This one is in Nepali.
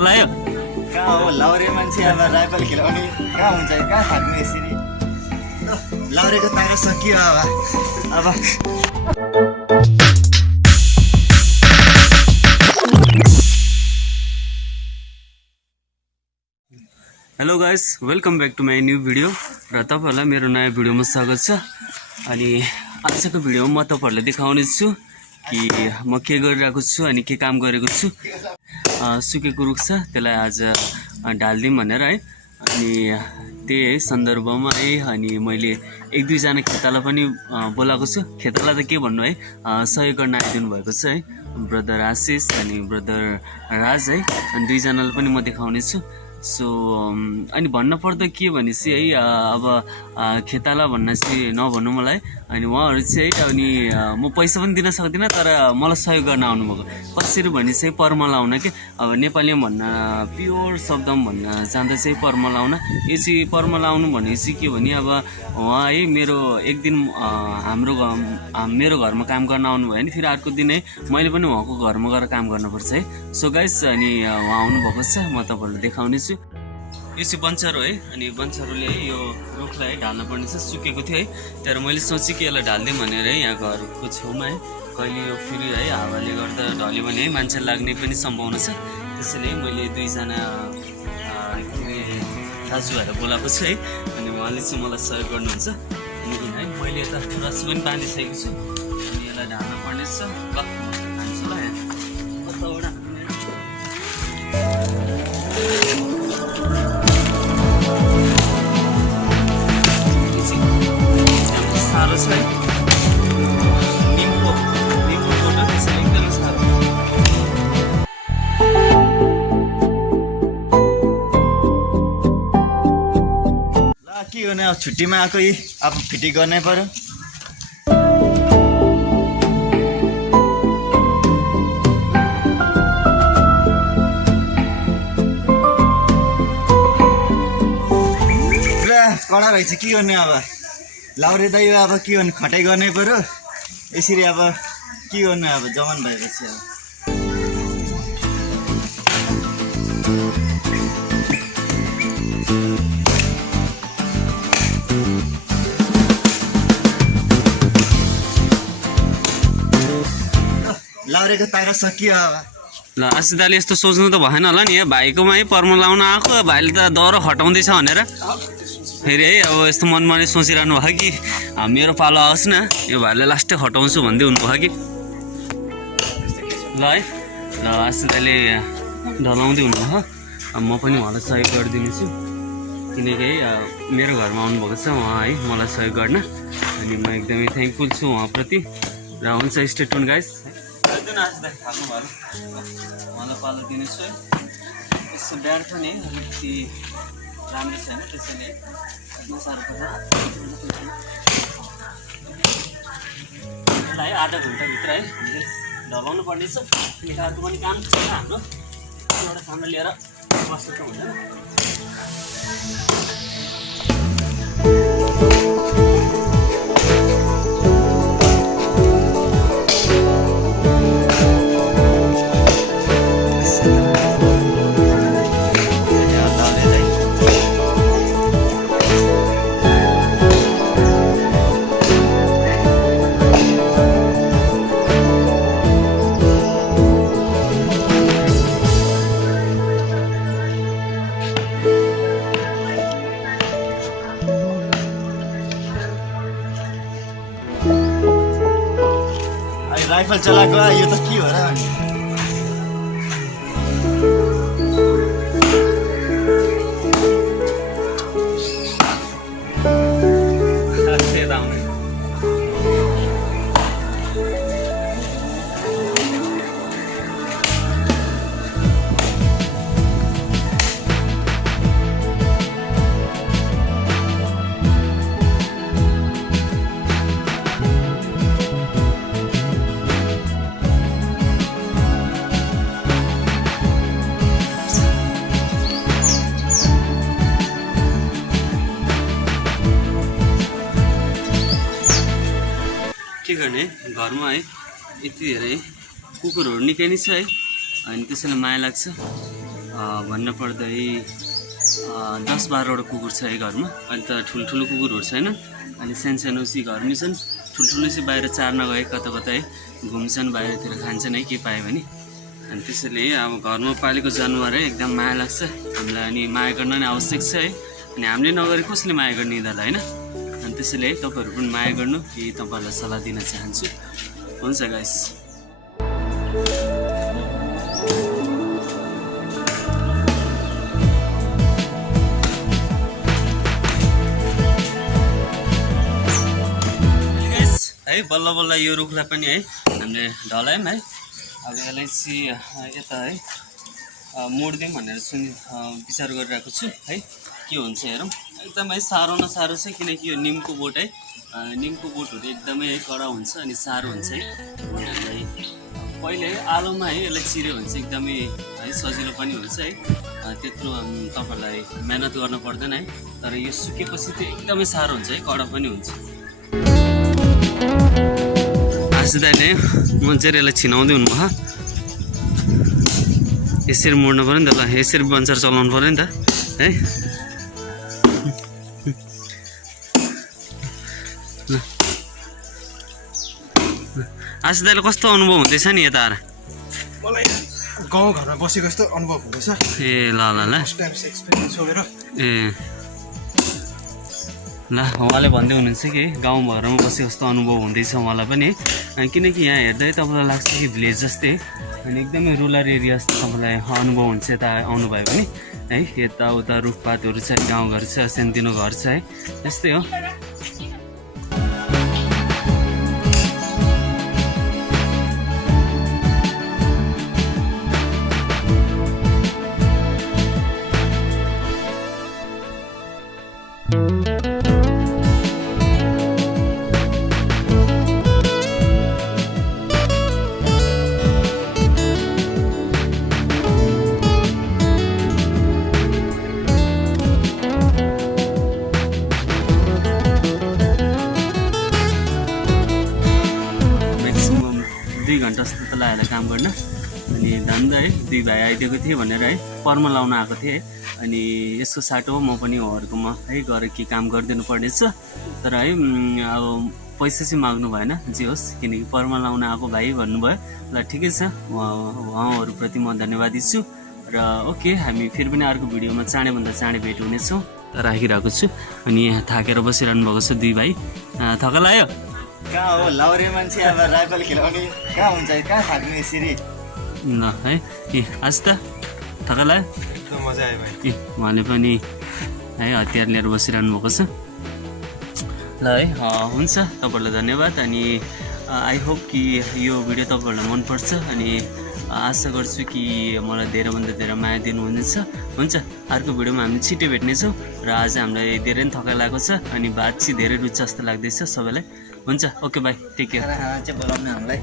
लायो कहाँ हो लाउरे मान्छे अब राइफल खेलाउने कहाँ हुन्छ कहाँ थाक्ने यसरी लाउरेको तारा सकियो अब hello guys welcome back to my new video र तपाईँहरूलाई मेरो नयाँ भिडियोमा स्वागत छ। अनि आजको भिडियोमा म तपाईँहरूलाई देखाउने छु कि म के गरिरहेको छु अनि के काम गरेको छु। सुकेको रुख छ त्यसलाई आज ढाल्दिउँ भनेर है, अनि त्यही सन्दर्भमा है अनि मैले एक दुईजना खेताला पनि बोलाएको छु। खेताला त के भन्नु है, सहयोग गर्न आइदिनु भएको छ है, ब्रदर आशिष अनि ब्रदर राज है, अनि दुईजनालाई पनि म देखाउने छु। सो अनि भन्न पर्दा के भनेपछि है अब खेताला भन्न चाहिँ नभन्नु मलाई, अनि उहाँहरू चाहिँ है अनि म पैसा पनि दिन सक्दिनँ तर मलाई सहयोग गर्न आउनुभएको। कसरी भने चाहिँ पर्म लाउन के, अब नेपालीमा भन्न प्योर शब्दमा भन्न जाँदा चाहिँ पर्म लाउन। यो चाहिँ पर्म लाउनु भनेपछि के भने अब उहाँ है मेरो एक दिन मेरो घरमा काम गर्न आउनुभयो भने फेरि अर्को दिन है मैले पनि उहाँको घरमा गएर काम गर्नुपर्छ है। सो गाइस अनि उहाँ आउनुभएको छ, म तपाईँहरूलाई देखाउने छु। यो चाहिँ बन्चरो है, अनि बन्चरोले है यो रुखलाई ढाल्न पर्ने छ, सुकेको थियो है, तर मैले सोचेँ कि यसलाई ढाल्दिउँ भनेर है यहाँ घरको छेउमा है। कहिले यो फेरि है हावाले गर्दा ढल्यो भने है मान्छे लाग्ने पनि सम्भावना छ, त्यसैले मैले दुईजना दाजुभाइलाई बोलाएको छु है, अनि उहाँले चाहिँ मलाई सहयोग गर्नुहुन्छ। अनि है मैले यता रस पनि बाँधिसकेको छु, अनि यसलाई ढाल्न पर्ने छ। ल हान्छु ल यहाँ कताबाट साह्रो छ है, निम्बु फोटो त्यसरी एकदमै साह्रो। ल के गर्ने अब छुट्टीमा आएको अब फिटिङ गर्नै पर्यो। पुरा कडा रहेछ, के गर्ने अब लाउरे दाइ अब के गर्नु, खटाइ गर्नै पर्यो यसरी। अब के गर्नु अब जवान भएपछि अब लाउरेको तारा सकियो अब। ल आशिदाले यस्तो सोच्नु त भएन होला नि, भाइकोमा है पर्म लाउन आएको, भाइले त दह्रो हटाउँदैछ भनेर फेरि है अब यस्तो मनमा नै सोचिरहनु भयो कि मेरो पालो आओस् न, यो भाइले लास्टै हटाउँछु भन्दै हुनुभयो कि ल है। ल आशिदाले ढलाउँदै हुनुभयो, अब म पनि उहाँलाई सहयोग गरिदिनेछु, किनकि है मेरो घरमा आउनुभएको छ उहाँ है मलाई सहयोग गर्न, अनि म एकदमै थ्याङ्कफुल छु उहाँप्रति। र हुन्छ स्टे ट्युन गाइस, थाक्नुभयो उहाँलाई पालो दिनेछु है। यसो ब्याड पनि है अलिकति राम्रो छैन, त्यसैले साह्रो पर्छ। यसलाई है आधा घन्टाभित्र है हामीले ढलाउनु पर्नेछ, किनकि अर्को पनि काम छैन हाम्रो, एउटा खाना लिएर बस्नु त हुँदैन। राइफल चलाएको यो त के हो र अनि के गर्ने घरमा है यति धेरै कुकुरहरू निकै नै छ है, अनि त्यसैले माया लाग्छ। भन्नुपर्दै 10-12वटा कुकुर छ है घरमा। अन्त ठुल्ठुलो कुकुरहरू छैन, अनि सानो सी घरमै छन्। ठुल्ठुलो चाहिँ बाहिर चार्न गए कता कता है घुम्छन्, बाहिरतिर खान्छन् है के पायो भने। अनि त्यसैले अब घरमा पालेको जनावर है एकदम माया लाग्छ हामीलाई, अनि माया गर्न नै आवश्यक छ है। अनि हामीले नगरे कसले माया गर्ने यिनीहरूलाई होइन। अनि त्यसैले तपाईँहरू पनि माया गर्नु कि तपाईँहरूलाई सल्लाह दिन चाहन्छु। हुन्छ गाइस। है बल्ल बल्ल यो रुखलाई पनि है हामीले ढलायौँ है। अब यसलाई चाहिँ यता है मोडिदिउँ भनेर विचार गरिरहेको छु है, के हुन्छ हेरौँ। एकदमै साह्रो न साह्रो छ, किनकि यो निमको बोट है, निमको बोटहरू एकदमै है कडा हुन्छ अनि साह्रो हुन्छ है। पहिले आलोमा है यसलाई चिर्यो भने चाहिँ एकदमै है सजिलो पनि हुन्छ है, त्यत्रो तपाईँहरूलाई मेहनत गर्न पर्दैन है। तर यो सुकेपछि चाहिँ एकदमै साह्रो हुन्छ है, कडा पनि हुन्छ। आसिदाले मजाले यसलाई छिनाउँदै हुनुभयो, यसरी मोड्नु पऱ्यो नि त। ल यसरी बन्चर चलाउनु पऱ्यो नि त है। आसिदाले कस्तो अनुभव हुँदैछ नि यता आएर? मलाई गाउँघरमा बसेको जस्तो अनुभव हुँदैछ। ए ल ल ल ए ल उहाँले भन्दै हुनुहुन्छ कि गाउँघरमा बसेको जस्तो अनुभव हुँदैछ उहाँलाई पनि है। किनकि यहाँ हेर्दै तपाईँलाई लाग्छ कि भिलेज जस्तै, अनि एकदमै रुरल एरिया जस्तो तपाईँलाई अनुभव हुन्छ यता आउनुभयो भने है। यताउता रुखपातहरू छ, गाउँघर छ, सानोतिनो घर छ है, त्यस्तै हो। म्याक्सिमम् 2 घन्टा जस्तो त लाग्यो काम गर्न। अनि धन्दा है 2 भाइ आइदिएको थिएँ भनेर है पर्म लाउन आएको थिएँ है। अनि यसको साटो म पनि उहाँहरूकोमा है गएर के काम गरिदिनु पर्नेछ। तर है अब पैसा चाहिँ माग्नु भएन, जे होस्, किनकि पर्म लाउन आएको भाइ भन्नुभयो। ल ठिकै छ, उहाँहरूप्रति म धन्यवाद दिन्छु। र ओके, हामी फेरि पनि अर्को भिडियोमा चाँडैभन्दा चाँडै भेट हुनेछौँ राखिरहेको छु। अनि थाकेर बसिरहनु भएको छ 2 भाइ, थका लाग्यो? कहाँ हो लाउरे मान्छे, अब राइफल खेलाउने कहाँ हुन्छ, कहाँ थाक्ने यसरी। ल है ए आज त थका लाग्यो? एकदम मजा आयो भाइ। ए उहाँले पनि है हतियार लिएर बसिरहनु भएको छ। ल है हुन्छ, तपाईँहरूलाई धन्यवाद। अनि आई होप कि यो भिडियो तपाईँहरूलाई मनपर्छ, अनि आशा गर्छु कि मलाई धेरैभन्दा धेरै माया दिनुहुनेछ। हुन्छ, अर्को भिडियोमा हामी छिट्टै भेट्नेछौँ। र आज हामीलाई धेरै नै थकाइ लागेको छ, अनि भात चाहिँ धेरै रुच जस्तो लाग्दैछ सबैलाई। हुन्छ, ओके बाई, टेक केयर। खाना चाहिँ बोलाउनु हामीलाई।